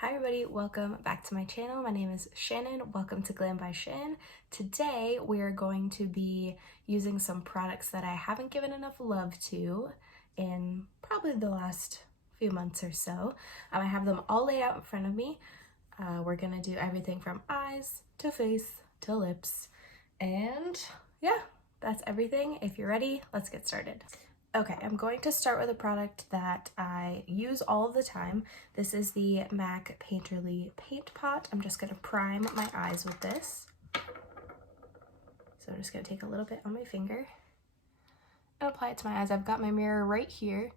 Hi everybody, welcome back to my channel. My name is Shannon. Welcome to Glam by Shan. Today we are going to be using some products that I haven't given enough love to in probably the last few months or so. I have them all laid out in front of me. We're gonna do everything from eyes to face to lips, and yeah, that's everything. If you're ready, let's get started. Okay, I'm going to start with a product that I use all of the time. This is the MAC Painterly Paint Pot. I'm just going to prime my eyes with this. So I'm just going to take a little bit on my finger and apply it to my eyes. I've got my mirror right here,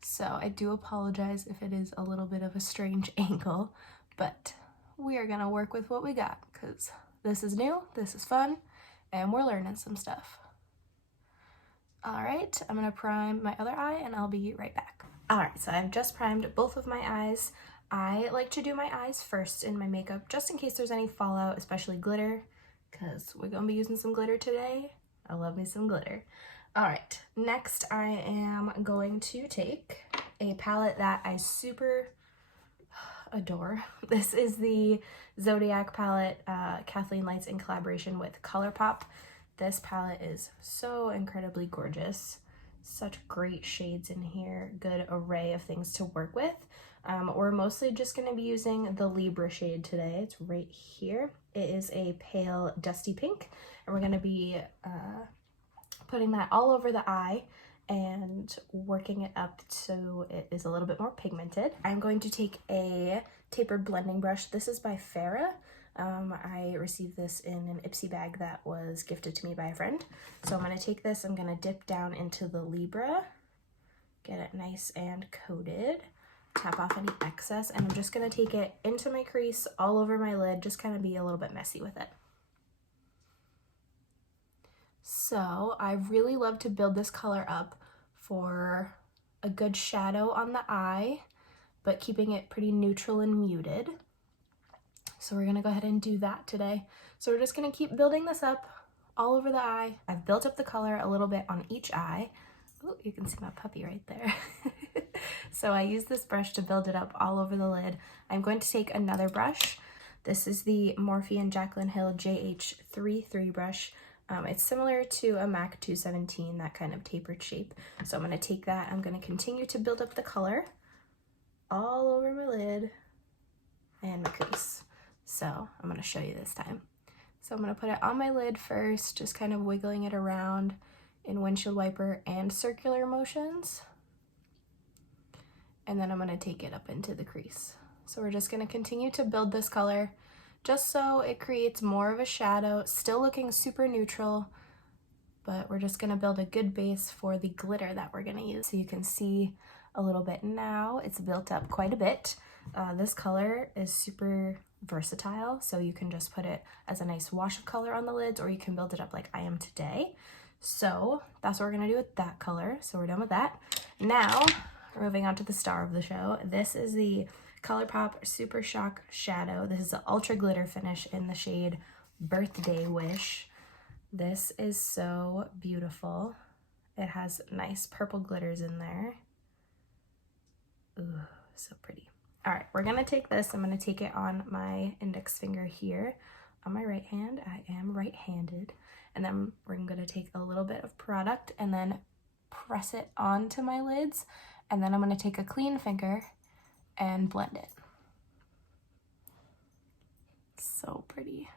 so I do apologize if it is a little bit of a strange angle, but we are going to work with what we got because this is new, this is fun, and we're learning some stuff. All right, I'm gonna prime my other eye and I'll be right back. All right, so I've just primed both of my eyes. I like to do my eyes first in my makeup just in case there's any fallout, especially glitter, because we're gonna be using some glitter today. I love me some glitter. All right, next I am going to take a palette that I super adore. This is the Zodiac palette, Kathleen lights in collaboration with Colourpop. This palette is so incredibly gorgeous. Such great shades in here, good array of things to work with. We're mostly just going to be using the Libra shade today. It's right here. It is a pale dusty pink, and we're going to be putting that all over the eye and working it up so it is a little bit more pigmented. I'm going to take a tapered blending brush. This is by Farah. I received this in an Ipsy bag that was gifted to me by a friend. So I'm going to take this, I'm going to dip down into the Libra, get it nice and coated, tap off any excess, and I'm just going to take it into my crease, all over my lid, just kind of be a little bit messy with it. So I really love to build this color up for a good shadow on the eye, but keeping it pretty neutral and muted. So we're gonna go ahead and do that today. So we're just gonna keep building this up all over the eye. I've built up the color a little bit on each eye. Oh, you can see my puppy right there. So I use this brush to build it up all over the lid. I'm going to take another brush. This is the Morphe and Jaclyn Hill JH33 brush. It's similar to a MAC 217, that kind of tapered shape. So I'm gonna take that, I'm gonna continue to build up the color all over my lid and my crease. So I'm going to show you this time. So I'm going to put it on my lid first, just kind of wiggling it around in windshield wiper and circular motions. And then I'm going to take it up into the crease. So we're just going to continue to build this color just so it creates more of a shadow, still looking super neutral, but we're just going to build a good base for the glitter that we're going to use. So you can see a little bit now, it's built up quite a bit. This color is super versatile, so you can just put it as a nice wash of color on the lids, or you can build it up like I am today. So that's what we're gonna do with that color. So we're done with that. Now we're moving on to the star of the show. This is the Colourpop Super Shock Shadow. This is an ultra glitter finish in the shade Birthday Wish. This is so beautiful. It has nice purple glitters in there. Ooh, so pretty. All right, we're gonna take this, I'm gonna take it on my index finger here on my right hand. I am right-handed. And then we're gonna take a little bit of product and then press it onto my lids. And then I'm gonna take a clean finger and blend it. So pretty.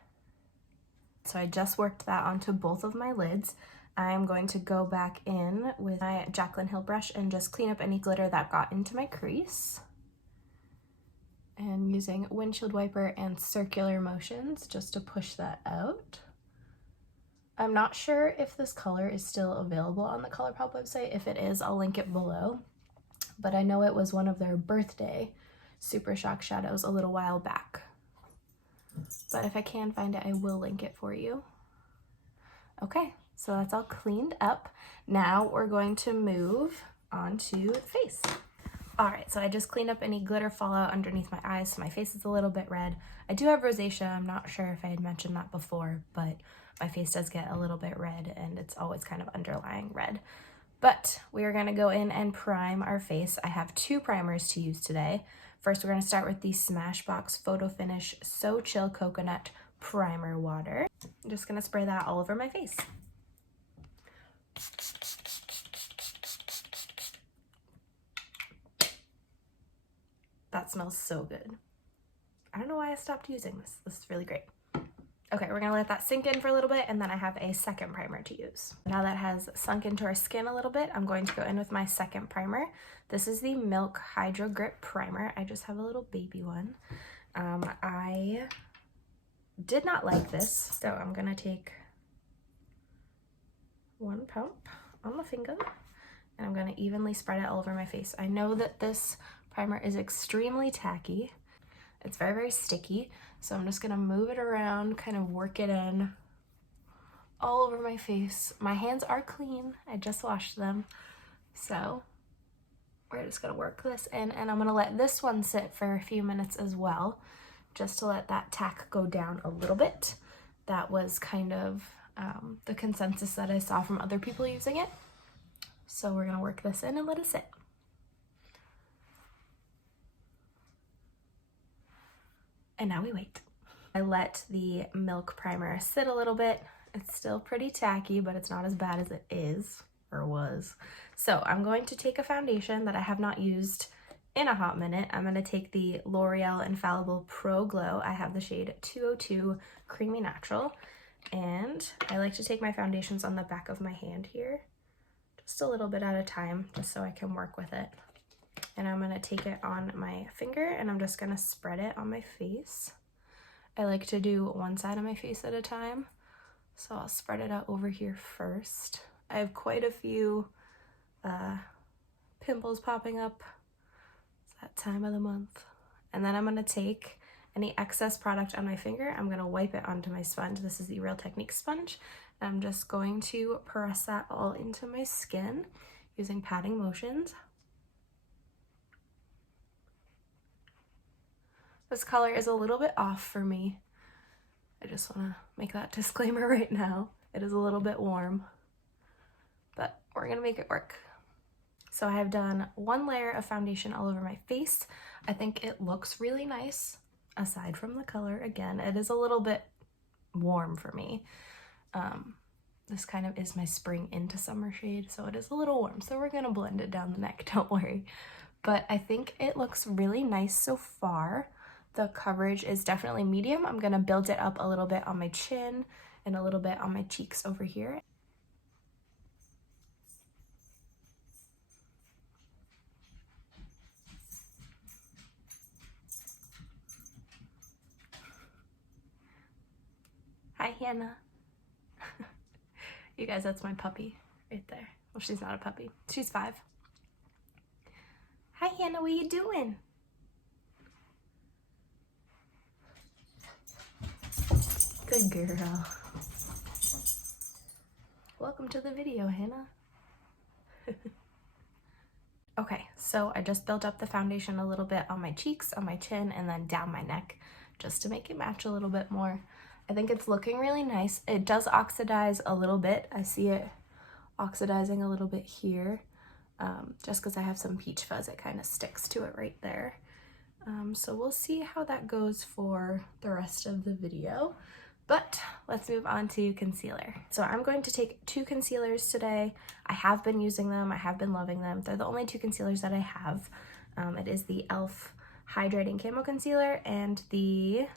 So I just worked that onto both of my lids. I'm going to go back in with my Jaclyn Hill brush and just clean up any glitter that got into my crease. And using windshield wiper and circular motions just to push that out. I'm not sure if this color is still available on the Colourpop website. If it is, I'll link it below. But I know it was one of their birthday Super Shock shadows a little while back. But if I can find it, I will link it for you. Okay, so that's all cleaned up. Now we're going to move on to the face. All right, so I just cleaned up any glitter fallout underneath my eyes, so my face is a little bit red. I do have rosacea. I'm not sure if I had mentioned that before, but my face does get a little bit red, and it's always kind of underlying red. But we are gonna go in and prime our face. I have two primers to use today. First, we're going to start with the Smashbox Photo Finish So Chill Coconut Primer Water. I'm just going to spray that all over my face. That smells so good. I don't know why I stopped using this. This is really great. Okay, we're gonna let that sink in for a little bit, and then I have a second primer to use. Now that has sunk into our skin a little bit, I'm going to go in with my second primer. This is the Milk Hydrogrip Primer. I just have a little baby one. I did not like this, so I'm gonna take one pump on the finger, and I'm gonna evenly spread it all over my face. I know that this primer is extremely tacky. It's very, very sticky, so I'm just gonna move it around, kind of work it in all over my face. My hands are clean, I just washed them, so we're just gonna work this in, and I'm gonna let this one sit for a few minutes as well, just to let that tack go down a little bit. That was kind of the consensus that I saw from other people using it. So we're gonna work this in and let it sit. And now we wait. I let the Milk Primer sit a little bit. It's still pretty tacky, but it's not as bad as it is, or was. So I'm going to take a foundation that I have not used in a hot minute. I'm gonna take the L'Oreal Infallible Pro Glow. I have the shade 202 Creamy Natural. And I like to take my foundations on the back of my hand here, just a little bit at a time, just so I can work with it. And I'm gonna take it on my finger, and I'm just gonna spread it on my face. I like to do one side of my face at a time, so I'll spread it out over here first. I have quite a few pimples popping up. It's that time of the month. And then I'm gonna take any excess product on my finger, I'm gonna wipe it onto my sponge. This is the Real Techniques sponge. And I'm just going to press that all into my skin using patting motions. This color is a little bit off for me. I just want to make that disclaimer right now. It is a little bit warm, but we're gonna make it work. So I have done one layer of foundation all over my face. I think it looks really nice, aside from the color. Again, it is a little bit warm for me. This kind of is my spring into summer shade, so it is a little warm. So we're gonna blend it down the neck, don't worry. But I think it looks really nice so far. The coverage is definitely medium. I'm gonna build it up a little bit on my chin and a little bit on my cheeks over here. Hi, Hannah. You guys, that's my puppy right there. Well, she's not a puppy. She's 5. Hi, Hannah, what are you doing? Good girl. Welcome to the video, Hannah. Okay, so I just built up the foundation a little bit on my cheeks, on my chin, and then down my neck, just to make it match a little bit more. I think it's looking really nice. It does oxidize a little bit. I see it oxidizing a little bit here. Just because I have some peach fuzz, it kind of sticks to it right there. So we'll see how that goes for the rest of the video. But let's move on to concealer. So I'm going to take 2 concealers today. I have been using them. I have been loving them. They're the only 2 concealers that I have. It is the e.l.f. Hydrating Camo Concealer and the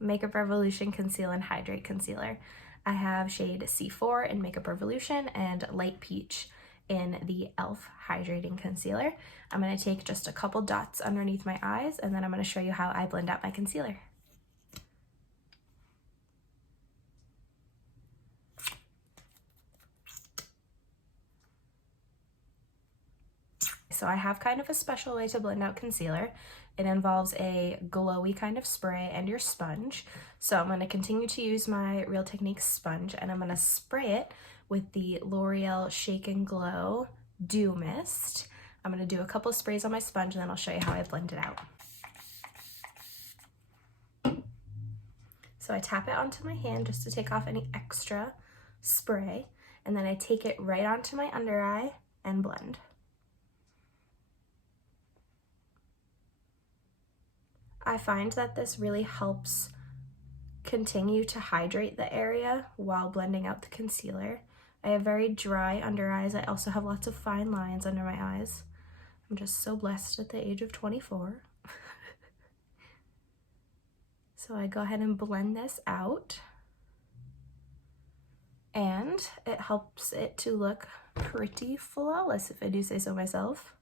Makeup Revolution Conceal and Hydrate Concealer. I have shade C4 in Makeup Revolution and Light Peach in the e.l.f. Hydrating Concealer. I'm going to take just a couple dots underneath my eyes, and then I'm going to show you how I blend out my concealer. So I have kind of a special way to blend out concealer. It involves a glowy kind of spray and your sponge. So I'm going to continue to use my Real Techniques sponge, and I'm going to spray it with the L'Oreal Shake and Glow Dew Mist. I'm going to do a couple sprays on my sponge, and then I'll show you how I blend it out. So I tap it onto my hand just to take off any extra spray, and then I take it right onto my under eye and blend. I find that this really helps continue to hydrate the area while blending out the concealer. I have very dry under eyes. I also have lots of fine lines under my eyes. I'm just so blessed at the age of 24. So I go ahead and blend this out, and it helps it to look pretty flawless, if I do say so myself.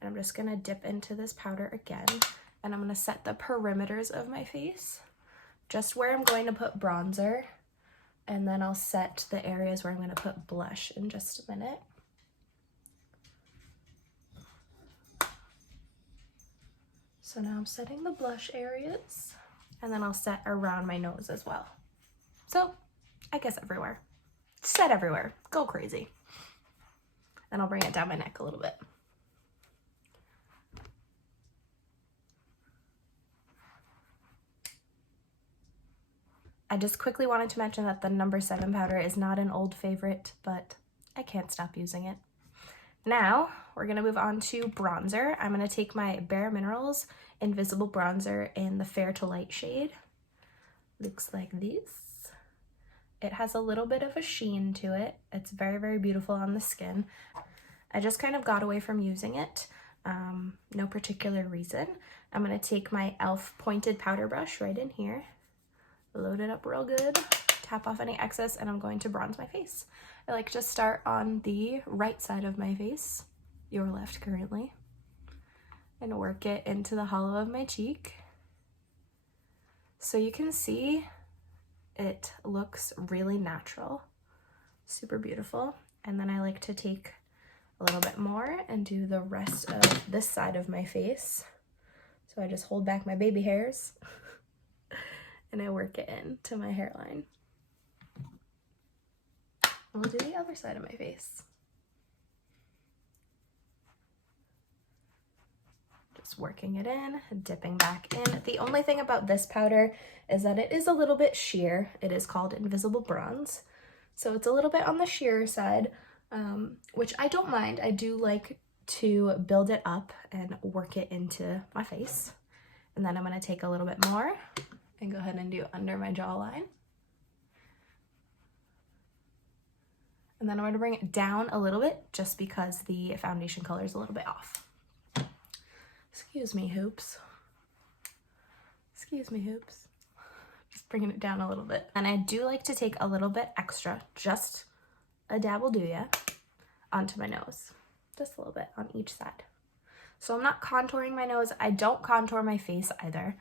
And I'm just gonna dip into this powder again, and I'm gonna set the perimeters of my face, just where I'm going to put bronzer, and then I'll set the areas where I'm gonna put blush in just a minute. So now I'm setting the blush areas, and then I'll set around my nose as well. So I guess everywhere. Set everywhere, go crazy. And I'll bring it down my neck a little bit. I just quickly wanted to mention that the number 7 powder is not an old favorite, but I can't stop using it. Now, we're gonna move on to bronzer. I'm gonna take my Bare Minerals Invisible Bronzer in the Fair to Light shade. Looks like this. It has a little bit of a sheen to it. It's very, very beautiful on the skin. I just kind of got away from using it, no particular reason. I'm gonna take my e.l.f. pointed powder brush right in here, load it up real good, tap off any excess, and I'm going to bronze my face. I like to start on the right side of my face, your left currently, and work it into the hollow of my cheek. So you can see it looks really natural, super beautiful. And then I like to take a little bit more and do the rest of this side of my face. So I just hold back my baby hairs and I work it into my hairline. We'll do the other side of my face. Just working it in, dipping back in. The only thing about this powder is that it is a little bit sheer. It is called Invisible Bronze. So it's a little bit on the sheer side, which I don't mind. I do like to build it up and work it into my face. And then I'm gonna take a little bit more and go ahead and do under my jawline. And then I'm gonna bring it down a little bit just because the foundation color is a little bit off. Excuse me, hoops. Excuse me, hoops. Just bringing it down a little bit. And I do like to take a little bit extra, just a dab will do ya, onto my nose. Just a little bit on each side. So I'm not contouring my nose. I don't contour my face either.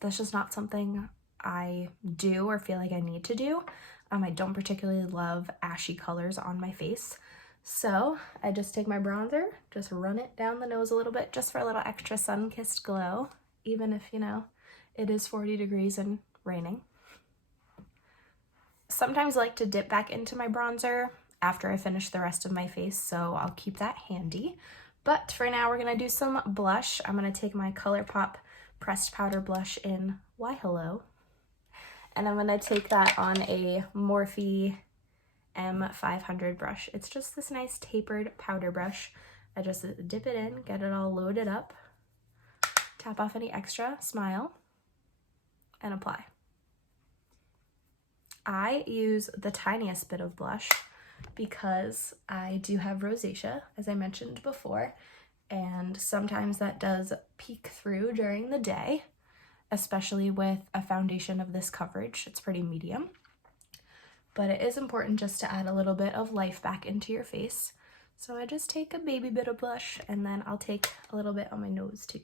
That's just not something I do or feel like I need to do. I don't particularly love ashy colors on my face. So I just take my bronzer, just run it down the nose a little bit just for a little extra sun-kissed glow, even if, you know, it is 40 degrees and raining. Sometimes I like to dip back into my bronzer after I finish the rest of my face, so I'll keep that handy. But for now, we're gonna do some blush. I'm gonna take my Colourpop pressed powder blush in Why Hello, and I'm gonna take that on a Morphe M500 brush. It's just this nice tapered powder brush. I just dip it in, get it all loaded up, tap off any extra, smile, and apply. I use the tiniest bit of blush because I do have rosacea, as I mentioned before, and sometimes that does peek through during the day, especially with a foundation of this coverage. It's pretty medium. But it is important just to add a little bit of life back into your face. So I just take a baby bit of blush, and then I'll take a little bit on my nose too.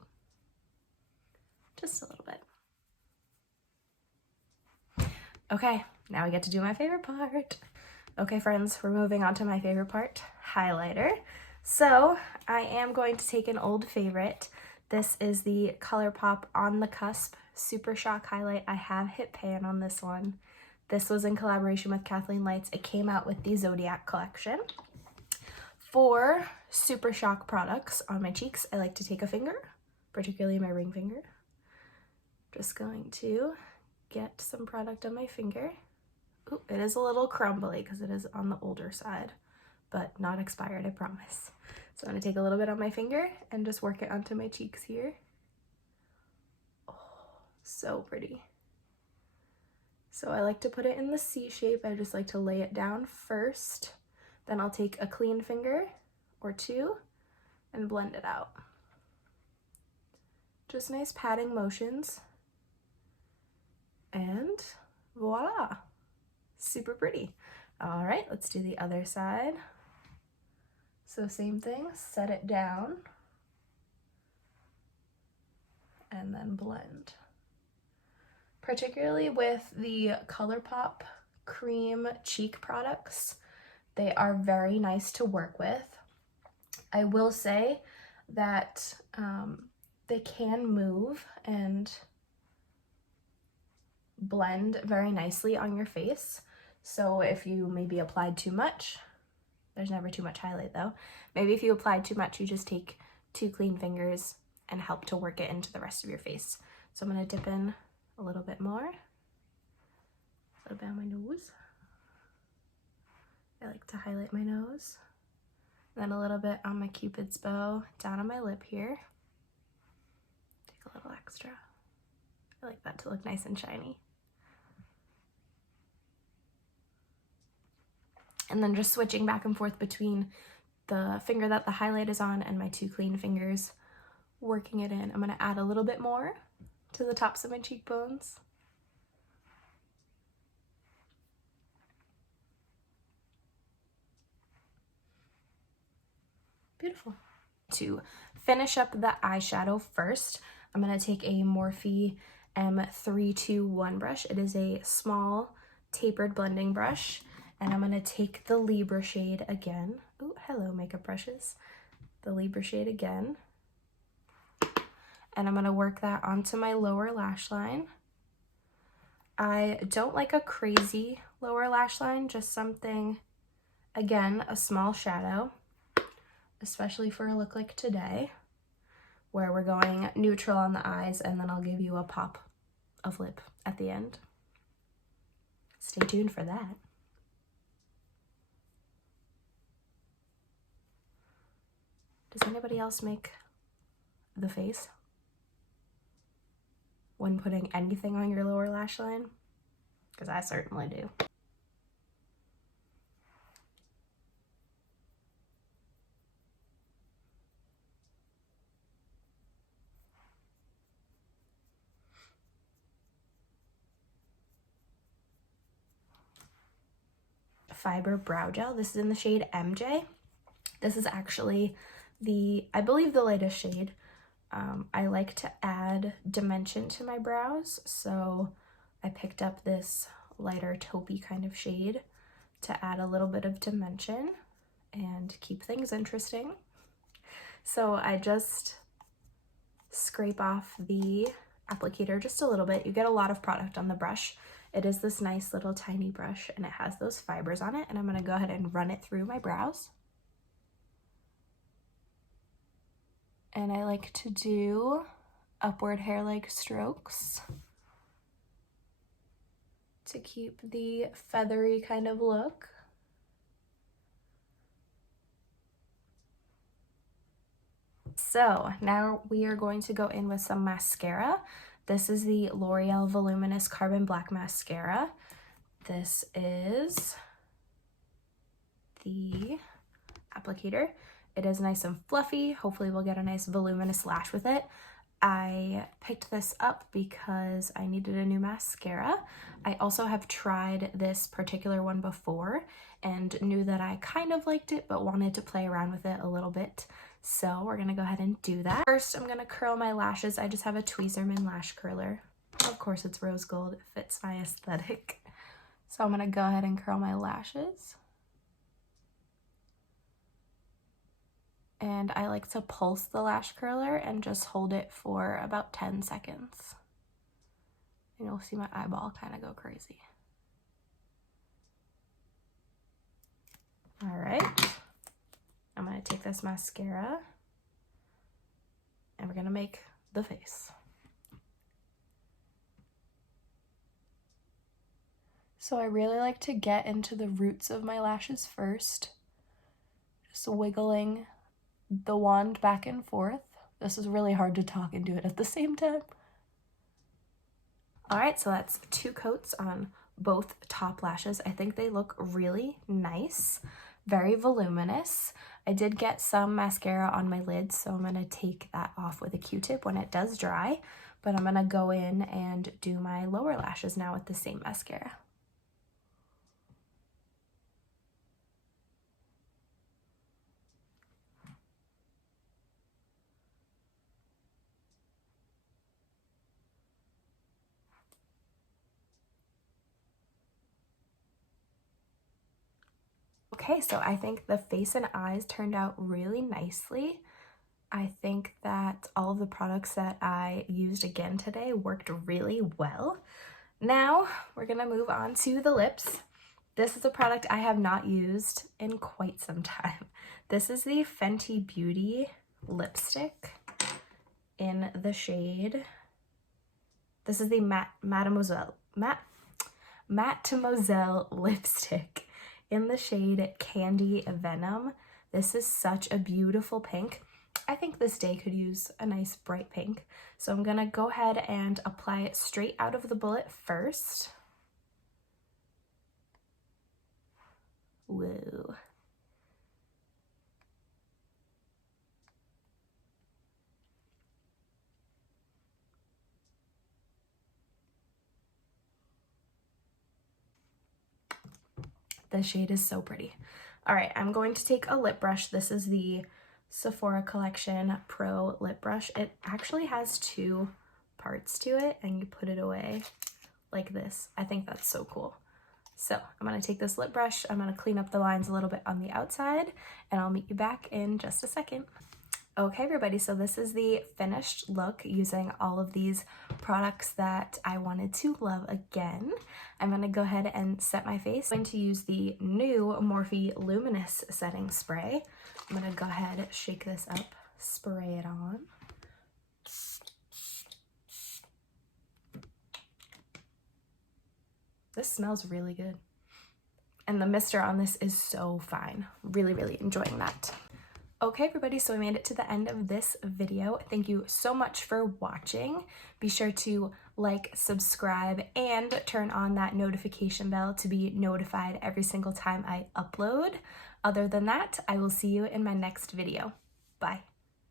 Just a little bit. Okay, now we get to do my favorite part. Okay friends, we're moving on to my favorite part, highlighter. So I am going to take an old favorite. This is the Colourpop On the Cusp Super Shock Highlight. I have hit pan on this one. This was in collaboration with Kathleen Lights. It came out with the Zodiac collection. For Super Shock products on my cheeks, I like to take a finger, particularly my ring finger. Just going to get some product on my finger. Ooh, it is a little crumbly because it is on the older side, but not expired, I promise. So I'm gonna take a little bit on my finger and just work it onto my cheeks here. Oh, so pretty. So I like to put it in the C shape. I just like to lay it down first. Then I'll take a clean finger or two and blend it out. Just nice patting motions. And voila, super pretty. All right, let's do the other side. So same thing, set it down and then blend. Particularly with the Colourpop cream cheek products, they are very nice to work with. I will say that they can move and blend very nicely on your face. So if you maybe applied too much, there's never too much highlight though. Maybe if you applied too much, you just take 2 clean fingers and help to work it into the rest of your face. So I'm gonna dip in a little bit more, a little bit on my nose. I like to highlight my nose. Then a little bit on my Cupid's bow, down on my lip here. Take a little extra. I like that to look nice and shiny. And then just switching back and forth between the finger that the highlight is on and my 2 clean fingers, working it in. I'm gonna add a little bit more to the tops of my cheekbones. Beautiful. To finish up the eyeshadow first, I'm gonna take a Morphe M321 brush. It is a small tapered blending brush. And I'm gonna take the Libra shade again. Oh, hello makeup brushes. The Libra shade again. And I'm gonna work that onto my lower lash line. I don't like a crazy lower lash line, just something, again, a small shadow, especially for a look like today, where we're going neutral on the eyes and then I'll give you a pop of lip at the end. Stay tuned for that. Does anybody else make the face when putting anything on your lower lash line? Because I certainly do. Fiber Brow Gel. This is in the shade MJ. This is actually I believe the lightest shade. I like to add dimension to my brows, so I picked up this lighter taupey kind of shade to add a little bit of dimension and keep things interesting. So I just scrape off the applicator just a little bit. You get a lot of product on the brush. It is this nice little tiny brush and it has those fibers on it, and I'm gonna go ahead and run it through my brows. And I like to do upward hair-like strokes to keep the feathery kind of look. So now we are going to go in with some mascara. This is the L'Oreal Voluminous Carbon Black Mascara. This is the applicator. It is nice and fluffy. Hopefully we'll get a nice voluminous lash with it. I picked this up because I needed a new mascara. I also have tried this particular one before and knew that I kind of liked it but wanted to play around with it a little bit. So we're gonna go ahead and do that. First, I'm gonna curl my lashes. I just have a Tweezerman lash curler. Of course it's rose gold, it fits my aesthetic. So I'm gonna go ahead and curl my lashes. And I like to pulse the lash curler and just hold it for about 10 seconds. And you'll see my eyeball kind of go crazy. All right. I'm going to take this mascara and we're going to make the face. So I really like to get into the roots of my lashes first, just wiggling the wand back and forth. This is really hard to talk and do it at the same time. All right, so that's 2 coats on both top lashes. I think they look really nice, very voluminous. I did get some mascara on my lids, so I'm gonna take that off with a Q-tip when it does dry, but I'm gonna go in and do my lower lashes now with the same mascara. Okay, so I think the face and eyes turned out really nicely. I think that all of the products that I used again today worked really well. Now we're gonna move on to the lips. This is a product I have not used in quite some time. This is the Fenty Beauty lipstick in the shade. This is the Mademoiselle lipstick in the shade Candy Venom. This is such a beautiful pink. I think this day could use a nice bright pink. So I'm gonna go ahead and apply it straight out of the bullet first. Whoa. The shade is so pretty. All right, I'm going to take a lip brush. This is the Sephora Collection Pro Lip Brush. It actually has 2 parts to it, and you put it away like this. I think that's so cool. So I'm gonna take this lip brush, I'm gonna clean up the lines a little bit on the outside, and I'll meet you back in just a second. Okay, everybody, so this is the finished look using all of these products that I wanted to love again. I'm gonna go ahead and set my face. I'm going to use the new Morphe Luminous setting spray. I'm gonna go ahead, shake this up, spray it on. This smells really good. And the mister on this is so fine. Really, really enjoying that. Okay, everybody, so we made it to the end of this video. Thank you so much for watching. Be sure to like, subscribe, and turn on that notification bell to be notified every single time I upload. Other than that, I will see you in my next video. Bye.